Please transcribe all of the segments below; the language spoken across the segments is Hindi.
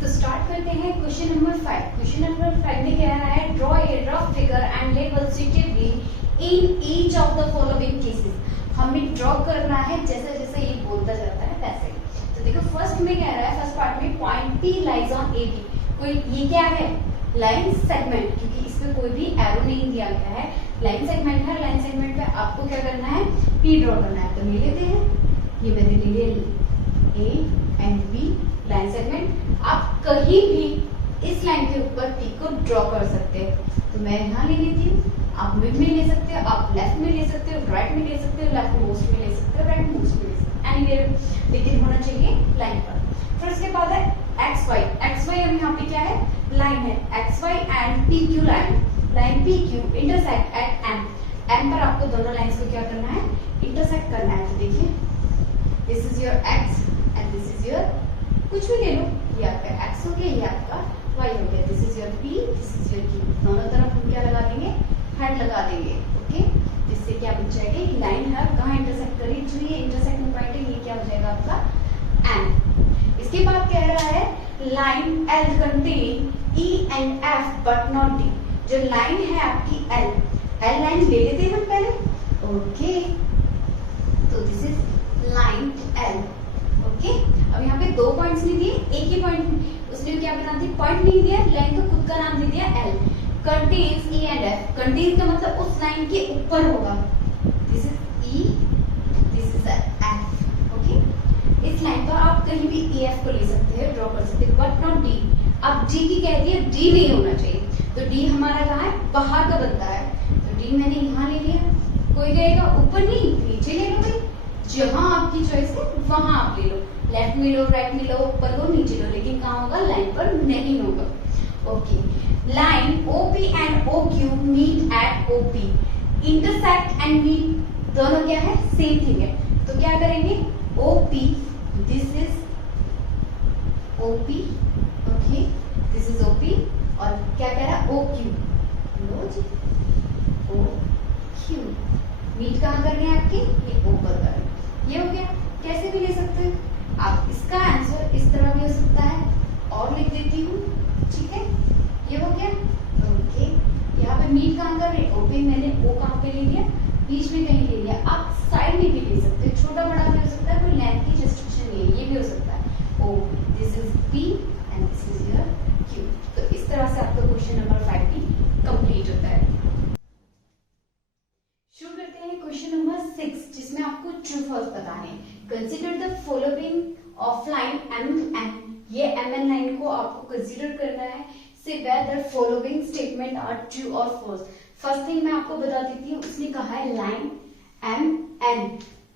तो स्टार्ट करते हैं क्वेश्चन नंबर 5। क्वेश्चन नंबर 5 में कह रहा है draw a rough figure and label suitably in each of the following cases. हमें ड्रॉ करना है जैसे जैसे ये बोलता जाता है वैसे। तो देखो फर्स्ट में कह रहा है, फर्स्ट पार्ट में point P lies on A B. कोई ये क्या है, लाइन सेगमेंट, क्योंकि इसमें कोई भी एरो नहीं दिया गया है, लाइन सेगमेंट है। लाइन सेगमेंट पे आपको क्या करना है, P ड्रॉ करना है। तो ले लेते हैं, ये मैंने ले लिया A and B line segment. आप कहीं भी इस लाइन के ऊपर P को ड्रॉ कर सकते हैं। तो मैं यहाँ ले लेती हूँ, आप मिड में ले सकते हो, आप लेफ्ट में ले सकते हो, राइट में ले सकते हो, लेफ्ट मोस्ट में ले सकते हो, राइट मोस्ट में ले सकते हो, एनीवेयर, लेकिन होना चाहिए लाइन पर। फिर उसके बाद है एक्स वाई। एक्स वाई अब यहाँ पे क्या है, लाइन है। X Y and P Q line, line P Q intersect at M. M पर आपको दोनों लाइंस को क्या करना है, इंटरसेक्ट करना है। तो देखिए, this is your x and this is your, कुछ भी ले लो, ये आपका एक्स हो गया, ये आपका वाई हो गया। This is your P, this is your Q. दोनों तरफ हम क्या लगा देंगे, हैंड लगा देंगे। ओके, जिससे क्या बन जाएगा, ये लाइन है कहाँ इंटरसेक्ट करी, जो ये इंटरसेक्टिंग पॉइंट है, ये क्या हो जाएगा आपका एम। इसके बाद कह रहा है line L contain E and F but not D. जो लाइन है आपकी एल, एल लाइन ले लेते हैं हम पहले। ओके, तो this is line L. Okay, अब यहाँ पे दो पॉइंट्स नहीं दिए, एक ही पॉइंट, उसने क्या बना दिया, पॉइंट नहीं दिया, लाइन को खुद का नाम दे दिया L. Contains E and F, contains का मतलब उस लाइन के ऊपर होगा। This is E, this is F. Okay, इस लाइन पर आप कहीं भी ई एफ को ले सकते हैं, ड्रॉ कर सकते हैं, बट नॉट डी। अब डी की कहती है, डी नहीं होना चाहिए। तो डी हमारा कहाँ है, बाहर का बनता है। तो डी मैंने यहाँ ले लिया। कोई कहेगा ऊपर नहीं, नीचे ले लो भाई, जहां आपकी चॉइस है वहां आप ले लो, लेफ्ट में लो, राइट में लो, ऊपर लो, नीचे लो, लेकिन कहाँ होगा, लाइन पर नहीं होगा। Okay, line OP and O Q meet at OP. Intersect and meet दोनों क्या है, सेम थिंग है। तो क्या करेंगे, OP, this is OP, okay, this is OP, और क्या कह रहा है, ओ क्यू, लो जी, ओ क्यू। मीट कहाँ करनी है आपकी, ये ऊपर करनी। ये हो गया, कैसे भी ले सकते हैं आप। इसका आंसर इस तरह भी हो सकता है, और लिख देती हूँ, ठीक है, ये हो गया। ओके, यहाँ पे मीट कहाँ कर रहे, ओपी, मैंने ओ कहाँ पे ले लिया, बीच में कहीं ले लिया। आप साइड में भी ले सकते हैं, छोटा बड़ा भी हो सकता है, कोई लेंथ की रेस्ट्रिक्शन नहीं है, ये भी हो सकता है। Oh, this is P and this is your Q. तो इस तरह से आपका क्वेश्चन नंबर 5 भी कंप्लीट होता है। शुरू करते हैं क्वेश्चन नंबर 6, जिसमें आपको ट्रू फॉल्स बताने हैं। Consider the following of line M N. ये एम एन लाइन को आपको कंसीडर करना है। Say whether following statement are true और फॉल्स। फर्स्ट थिंग मैं आपको बता देती हूँ, उसने कहा है लाइन एम एन।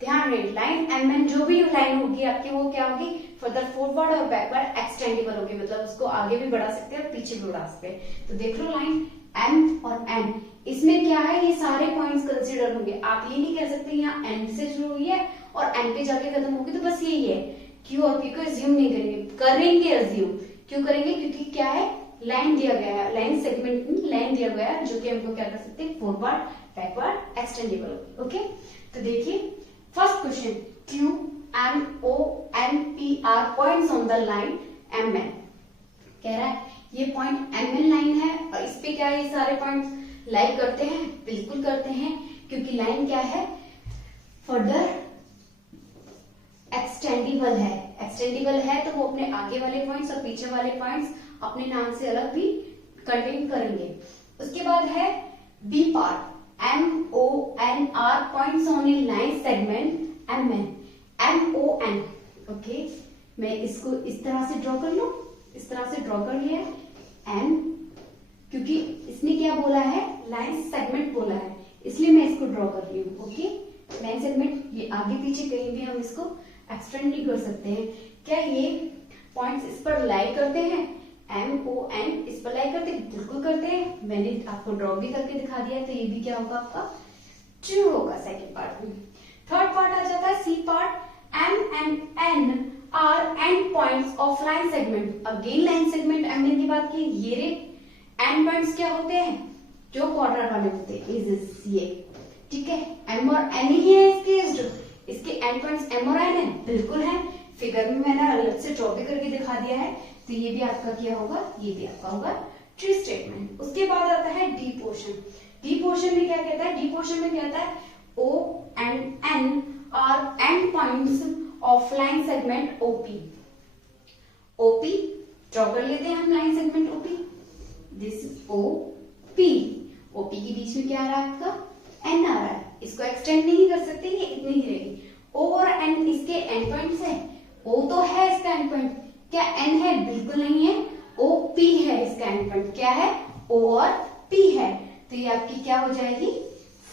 ध्यान रहे, लाइन एम एन जो भी लाइन होगी आपकी, वो क्या होगी, फर्दर फॉरवर्ड और बैकवर्ड एक्सटेंडेबल होगी, मतलब उसको आगे भी बढ़ा सकते हैं और पीछे भी बढ़ा सकते हैं। तो देख लो लाइन एम और एन, इसमें क्या है, ये सारे पॉइंट्स कंसीडर होंगे। आप ये नहीं कह सकते यहाँ एन से शुरू हुई है और एन पे जाके खत्म होगी, तो बस यही है। क्यू और पी को एज्यूम नहीं करेंगे, करेंगे एज्यूम। क्यों करेंगे, क्योंकि क्या है, लाइन दिया गया है, लाइन सेगमेंट में लाइन दिया गया है, जो कि हमको क्या कर सकते हैं, फॉरवर्ड, बैकवर्ड, एक्सटेंडेबल। ओके, तो देखिए first question, Q M O N P are points on the line M N. कह रहा है ये पॉइंट एम एन लाइन है और इस पे क्या है, ये सारे पॉइंट्स लाइक करते हैं, बिल्कुल करते हैं, क्योंकि लाइन क्या है, फर्दर एक्सटेंडेबल है। एक्सटेंडेबल है तो वो अपने आगे वाले पॉइंट्स और पीछे वाले पॉइंट्स अपने नाम से अलग भी कंटेन करेंगे। उसके बाद है B part, M O N are points on a line segment M N, M O N. Okay, मैं इसको इस तरह से ड्रॉ कर लूं, इस तरह से ड्रॉ कर लिया एम, क्योंकि इसने क्या बोला है, लाइन सेगमेंट बोला है, इसलिए मैं इसको ड्रॉ कर रही हूँ। ओके, लाइन सेगमेंट, ये आगे पीछे कहीं भी हम इसको एक्सटेंड नहीं कर सकते हैं। क्या ये पॉइंट्स इस पर लाई करते हैं, एम ओ एन इस पर लाई करते हैं, बिल्कुल करते हैं। मैंने आपको ड्रॉ भी करके दिखा दिया है, तो ये भी क्या होगा, आपका ट्रू होगा सेकेंड पार्ट में। थर्ड पार्ट आ जाता है C part, M and N R and points of line segment. Again line segment M N की बात की, ये रे एंड पॉइंट्स क्या होते हैं, जो कॉर्नर वाले होते हैं, इज ये, ठीक है, एम और एन ही है इसके एंड पॉइंट्स, एम और एन है, बिल्कुल है। फिगर में मैंने अलग से ड्रॉ भी करके दिखा दिया है, तो ये भी आपका क्या होगा, ये भी आपका होगा ट्रू स्टेटमेंट। उसके बाद आता है डी पोर्शन। डी पोर्शन में क्या कहता है, डी पोर्शन में कहता है O and N are end points of line segment OP। OP draw कर लेते हैं हम line segment OP, this OP। OP के बीच में क्या आ रहा है आपका, N आ रहा है, इसको एक्सटेंड नहीं कर सकते, ये इतनी ही रहेगी। O और N इसके एंड पॉइंट्स है, O तो है इसका एंड पॉइंट, क्या N है, बिल्कुल नहीं है, OP है इसका एंड पॉइंट, क्या है, O और P है, तो ये आपकी क्या हो जाएगी,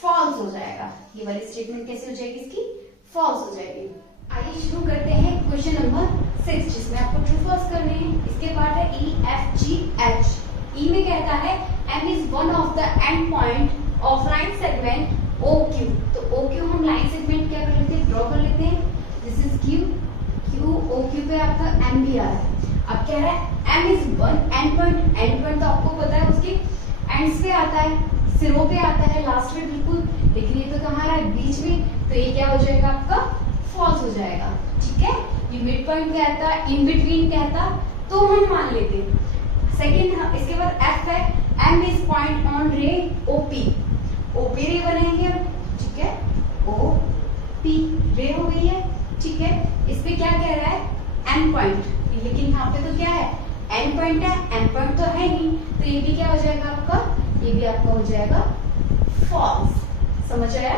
फॉल्स हो जाएगा। ये वाली स्टेटमेंट कैसे हो जाएगी, इसकी फॉल्स हो जाएगी। आइए शुरू करते हैं क्वेश्चन नंबर 6, जिसमें आपको ट्रू फॉल्स करने हैं। इसके बाद है E F G H। E में कहता है M is one of the end point of line segment OQ। तो OQ हम लाइन सेगमेंट क्या कर लेते हैं, ड्रॉ कर लेते हैं, this is Q। Q OQ पे आपका M भी आ रहा है। अब कह रहा है M is one end point। And point तो आपको पता है उसके एंड्स पे आता है, सिरों पे आता है, लास्ट में बिल्कुल, लेकिन ये तो कहाँ आ रहा है, बीच में, तो ये क्या हो जाएगा आपका, फॉल्स हो जाएगा। ठीक है, ये मिड पॉइंट कहता, इन बिटवीन कहता, तो हम मान लेते हैं। सेकेंड, इसके बाद F है, M is point on ray OP। OP रे बनाएंगे हम, ठीक है, OP रे हो गई है, ठीक है। इस पे क्या कह रहा है, एंड पॉइंट, लेकिन यहाँ पे तो क्या है, एंड पॉइंट है, एंड पॉइंट तो है नहीं, तो ये भी क्या हो जाएगा आपका, ये भी आपका हो जाएगा फॉल्स। समझ आया।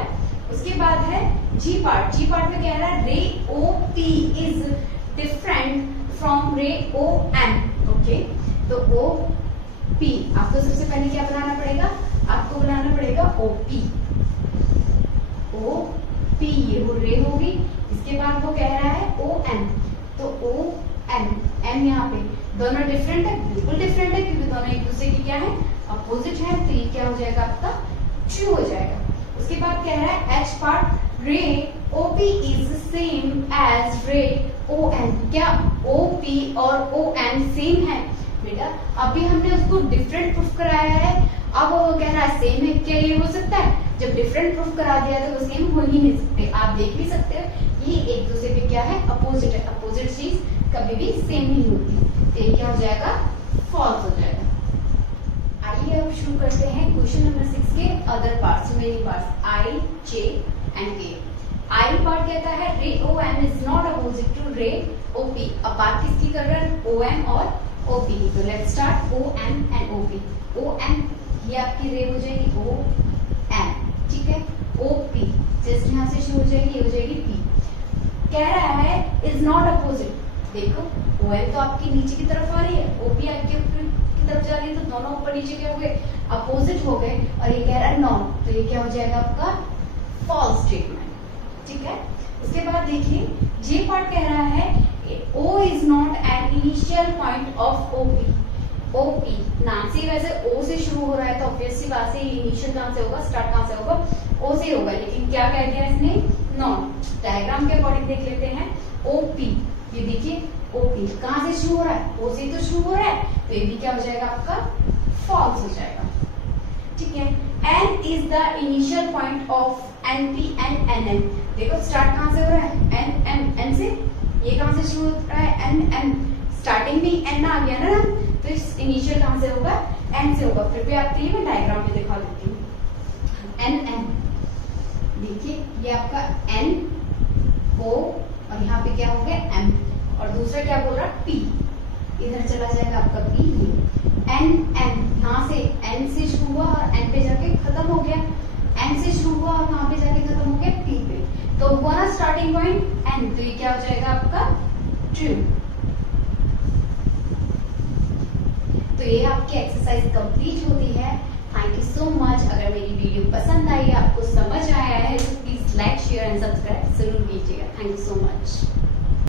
उसके बाद है जी पार्ट। जी पार्ट में कह रहा है रे OP इज डिफरेंट फ्रॉम रे OM। ओके, तो OP आपको सबसे पहले क्या बनाना पड़ेगा, आपको बनाना पड़ेगा OP। ये वो रे होगी, इसके बाद वो कह रहा है OM, तो OM, M यहाँ पे दोनों डिफरेंट है, बिल्कुल डिफरेंट है, क्योंकि दोनों एक दूसरे की क्या है, अपोजिट है, तो ये क्या हो जाएगा आपका, ट्रू हो जाएगा। उसके बाद कह रहा है H पार्ट, रे OP इज सेम एज रे OM। क्या OP और OM सेम है बेटा, अभी हमने उसको डिफरेंट प्रूफ कराया है, अब वो कह रहा है सेम है, क्या ये हो सकता है, जब डिफरेंट प्रूफ करा दिया तो वो सेम हो ही नहीं सकते। आप देख भी सकते हो ये एक दूसरे पे क्या है, अपोजिट है, अपोजिट चीज कभी भी सेम नहीं होती, तो ये क्या हो जाएगा, फॉल्स हो जाएगा। आइए अब शुरू करते हैं क्वेश्चन नंबर 6 के other parts, remaining parts I, J and K। I part कहता है ray OM is not opposite to ray OP। अब बात किसकी कर रहे हैं, OM और OP। तो let's start OM and OP। OM ये आपकी रे हो जाएगी OM, ठीक है। OP जस्ट यहाँ से शुरू हो जाएगी, ये हो जाएगी P। कह रहा है इज नॉट अपोजिट, देखो OM तो आपकी नीचे की तरफ आ रही है, OP आपके ऊपर की तरफ जा रही है, तो दोनों ऊपर नीचे क्या हो गए, अपोजिट हो गए, और ये कह रहा है नॉन, तो ये क्या हो जाएगा आपका, फॉल्स स्टेटमेंट। ठीक है, उसके बाद देखिए जे पार्ट कह रहा है O is not an initial point of OP। OP नाम से वैसे O से शुरू हो रहा है, तो ऑब्वियस सी बात से इनिशियल कहां से होगा, स्टार्ट कहां से होगा, O से होगा, लेकिन क्या कह दिया इसने, नॉन। डायग्राम के अकॉर्डिंग देख लेते हैं OP, ये देखिए OP कहां से शुरू हो रहा है, O से तो शुरू हो रहा है, तो ये भी क्या हो जाएगा आपका, फॉल्स हो जाएगा। ठीक है, N is the initial point of NP and NN। देखो स्टार्ट कहां से हो रहा है, N से, ये कहां से शुरू हो रहा है, N स्टार्टिंग में N आ गया ना, तो इस इनिशियल कहां से होगा, N से होगा। फिर भी आपके लिए मैं डायग्राम में दिखा देती हूँ। N देखिए ये आपका N O और यहाँ पे क्या हो गया M, और दूसरा क्या बोल रहा है P, इधर चला जाएगा आपका P। N यहाँ से N से शुरू हुआ और N पे जाके खत्म हो गया, N से शुरू हुआ और कहाँ पे जाके खत्म हो गया, P पे, तो हुआ ना स्टार्टिंग पॉइंट N, तो ये क्या हो जाएगा आपका ट्रू। तो ये आपकी एक्सरसाइज कंप्लीट होती है। Thank you so much. अगर मेरी वीडियो पसंद आई, आपको समझ आया है, तो please like share and subscribe जरूर कीजिएगा। Thank you so much.